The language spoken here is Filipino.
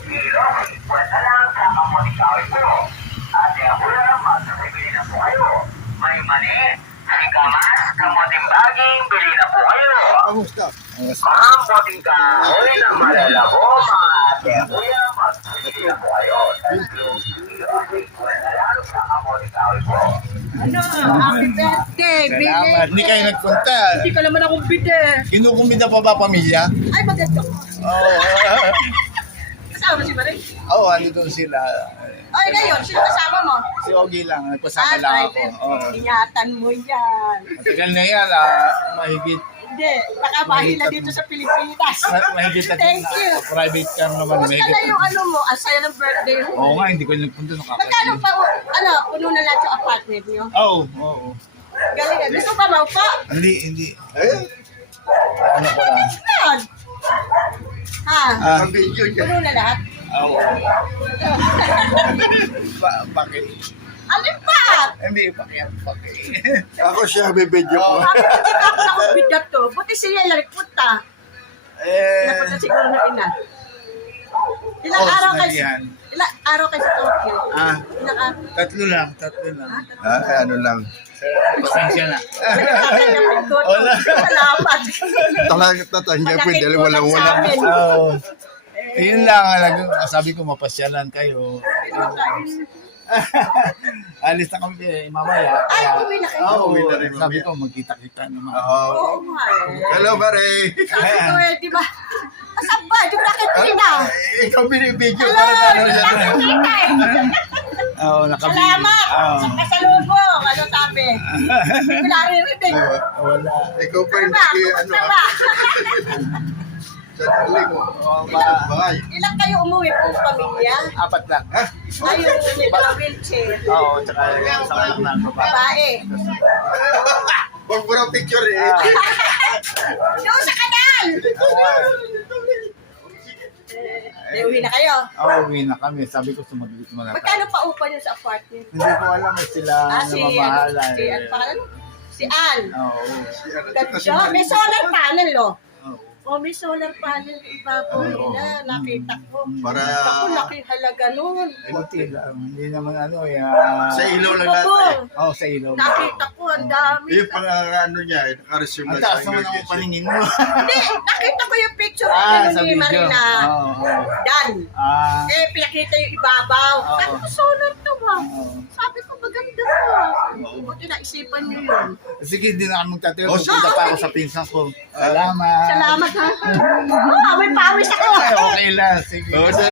Pero, pwede lang sa kamunikawin ko. Ate ako lang, magsasibili na po kayo. May mani, sikamas, kamuting baging, bili na po kayo. Kamusta? Ang puting kahoy na malalabo, mga ate ako lang, magsasibili na po kayo. Pwede lang sa kamunikawin ko. Ano? Happy birthday, Billy! Salamat. Hindi kayo nagpunta. Hindi ka naman akong bide. Kinukumida pa ba pamilya? Ay, maganda ko. Oo. Kasama si Marie. Oo, ano doon sila. Ay, ngayon, sino kasama mo? Si Ogie lang. Nagpasama lang ako. Oo. Ingatan mo yan. Matagal na yan. Mahigit. Hindi, nakamahila dito sa Pilipinas. Mahigit na Thank you. private cam naman. Kumusta na yung ano mo? Ang saya ng birthday mo. Oo nga, hindi ko nagpunta. Magkano pa, ano, puno na lahat yung apartment niyo? Oo, oo. Galing, gusto pa maupa? Hindi. Ano ko lang. Yan. Ha? Ang video Puno na lahat? Oo. Bakit? Alin pa? Hindi, bakit? Ako siya, bibidyo ko. Bakit hindi ka ako nakapidap to? Buti siya lang punta. Napunta siguro na ina. Ilang Oh, araw kayo? sinalihan. Ilang araw kayo sa Tokyo? Ilang araw? Tatlo lang. Ano lang. Pasensya na. Nagkakadapin ko to. Wala. Salamat. Talaga tatangya po, dahil walang wala. Oo. Yun lang. Sabi ko, mapasyalan kayo. Alis na kami mamaya. Ay, uwi na kayo. Oo, Uwi na rin mamaya. sabi ko, magkita-kita naman. Oo nga eh. Hello, Mare. Sabi ko eh, di ba? Asan ba? Di ba nakikita? Ikaw binibidyo. Hello, di ba nakikita eh. Oo, nakabili. Salamat sa kasalubong. Ano sabi? Hindi ko naririnig. Wala. Ikaw pa Ano yung ba? ano, Kumusta ba? sa dali mo. Bye. Ilang kayo umuwi pong pamilya? 4 lang. Ayun, nito wheelchair. Oo, tsaka yung sa kayo ng babae. Babae. Huwag mo ng picture eh. Doon sa kanal! Uwi na kayo. Oo, uwi na kami. Sabi ko, sumaglit mo na tayo. Magkano pa upa niyo sa apartment? Hindi ko alam eh, sila namamahala. Si Ann pangalan? Si Ann. Oo. Ganda. May solar panel, oh. Oo. Oh, may solar panel ibabaw nila. Nakita ko. Para Ako, laki halaga nun. Buti lang. Hindi naman ano eh. sa ilaw lang natin. Oo, sa ilaw. Nakita ko, ang dami. Yung pang ano niya, naka-resume Ang na taas sa naman ang paningin mo. Hindi, nakita ko yung picture Sa ni video. Marina. Oo. Dan. Ah. Eh, pinakita yung ibabaw. Sabi ko, solar to ba? Oo. Sabi ko, maganda to. Buti naisipan niyo yun. Sige, hindi na kami magtatiro. Oh, Pupunta pa ako sa pinsan ko. Salamat. Salamat ha. Oh, may pawis ako. Ay, okay lang. Sige. Oh,